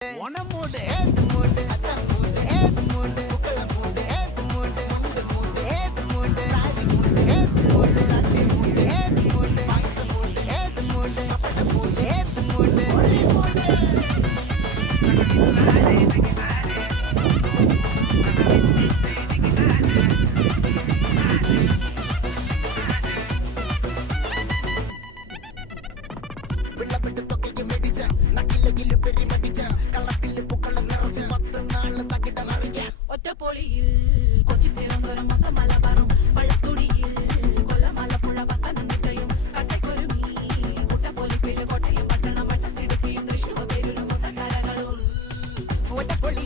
ഓണമൂട് ഒറ്റപ്പൊളിയിൽ കൊച്ചി തിരുവനന്തപുരം മൊത്തം മലബാറും വള്ളത്തുടിയിൽ കൊല്ലമലപ്പുഴ പത്തനംതിട്ടയും കട്ടക്കൊരുങ്ങി കുട്ടപ്പൊലിപ്പിള്ളി കോട്ടയം പട്ടണം വട്ടത്തിടുക്കിയും തൃശ്ശൂർ പേരൂരും മൊത്തക്കരകളും ഒറ്റപ്പൊളി